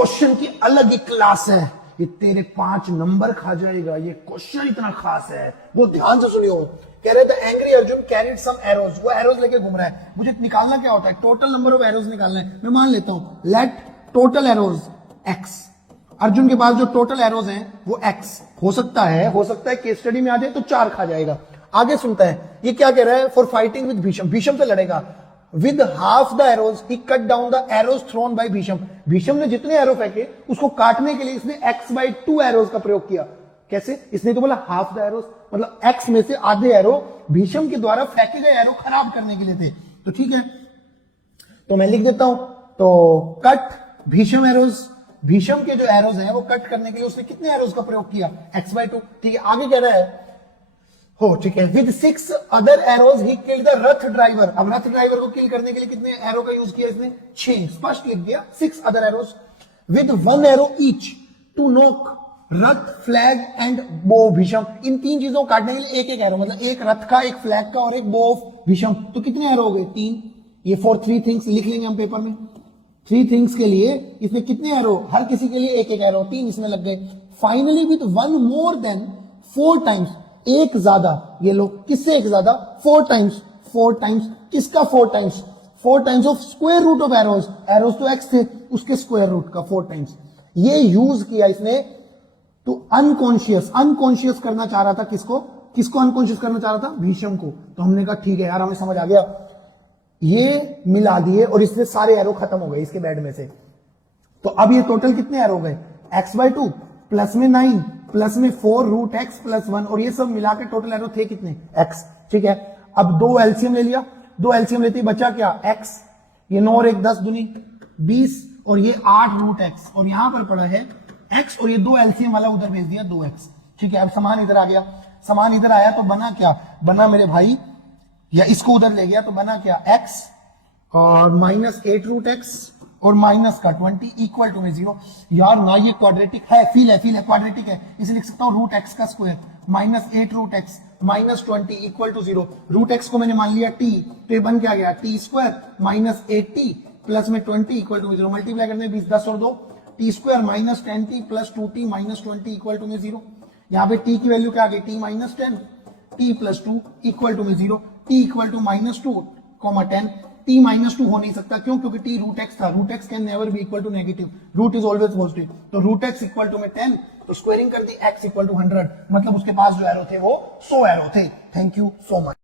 Question की अलग ही class है, ये तेरे 5 नंबर खा जाएगा, ये क्वेश्चन इतना खास है, वो ध्यान से सुनियो। कह रहे थे एंग्री अर्जुन कैरिड सम एरोज, वो एरोज लेके घूम रहा है, मुझे निकालना क्या होता है, टोटल नंबर ऑफ एरोज निकालना है। मैं मान लेता हूं let total arrows x, Arjun के पास जो टोटल एरोज हैं वो एक्स, हो सकता है केस स्टडी में आ जाए तो 4 खा जाएगा। आगे सुनता है, ये क्या कह रहा है, for fighting with Bhishma, Bhishma से लड़ेगा। With half the arrows he cut down the arrows thrown by Bhishma, Bhishma ने जितने एरो फेंके उसको काटने के लिए इसने x/2 एरोज का प्रयोग किया। कैसे, इसने तो बोला हाफ द एरोज, मतलब x में से आधे एरो भीषम के द्वारा फेंके गए एरो खराब करने के लिए थे। तो ठीक है, तो मैं लिख देता हूं, तो कट भीषम एरोज, भीषम के जो एरोज हैं वो कट करने के लिए उसने कितने एरोज का प्रयोग किया, x/2। ठीक है, आगे कह रहा है हो, ठीक है, with 6 other arrows he killed the Rath driver. अब रथ ड्राइवर को किल करने के लिए कितने एरो का यूज किया इसने, 6, स्पष्ट लिख दिया, 6 other arrows with 1 arrow each to knock rath flag and bow Bhishma. इन 3 चीजों को काटने के लिए एक एरो, मतलब एक रथ का, एक फ्लैग का और एक बो भीषम। तो कितने एरो हो गए, 3। ये फॉर 3 थिंग्स लिख लेंगे हम पेपर में। 3 थिंग्स के लिए इसमें कितने एरो, हर किसी के लिए एक एरो, 3 इसमें लग गए। Finally with 1 more than 4 times, एक ज्यादा, ये लोग किससे एक ज्यादा, 4 टाइम्स, 4 टाइम्स, किसका 4 times, 4 times of square root of arrows, arrows तो एक्स थे, उसके स्क्वायर रूट का 4 टाइम्स। ये यूज किया इसने टू अनकॉन्शियस करना चाह रहा था, किसको अनकॉन्शियस करना चाह रहा था, भीषम को। तो हमने कहा ठीक है यार, हमें समझ आ गया, ये मिला दिए और इससे सारे एरो खत्म हो गए इसके बेड में से। तो अब ये टोटल कितने एरो हो गए, x/2 प्लस में 9 प्लस में 4 रूट एक्स प्लस 1, और ये सब मिला के टोटल एरो थे कितने, x। ठीक है, अब 2 एलसीएम ले लिया, 2 एलसीएम लेते ही बचा क्या, x, ये 9 और 1 10 दूनी 20, और ये 8 रूट एक्स, और यहां पर पड़ा है x, और ये 2 एलसीएम वाला उधर भेज दिया 2x। ठीक है, अब समान इधर आ गया, समान इधर आया तो बना क्या, बना मेरे भाई, या इसको उधर ले गया तो बना क्या, x और -8 रूट एक्स और माइनस का 20 इक्वल टू में 0। यार ना ये क्वाड्रेटिक है, फील है क्वाड्रेटिक है, इसे लिख सकता हूं रूट एक्स का square -8 root x -20 equal to 0। Root x को मैंने मान लिया t, तो ये बन क्या गया, t स्क्वायर -8t प्लस में 20 इक्वल टू 0। मल्टीप्लाई करने में 20 10 और 2, t square -10t plus 2t -20 equal to में 0। यहाँ पे t की वैल्यू क्या आ गई, t -10, t plus 2 equal to में 0, t इक्वल टू -2, 10, t -2 हो नहीं सकता, क्यों, क्योंकि t रूट एक्स था, root x can never be equal to negative, root is always positive. तो रूट एक्स इक्वल टू में 10, तो स्क्वायरिंग कर दी x इक्वल टू 100, मतलब उसके पास जो एरो थे वो 100 एरो थे। Thank you so much.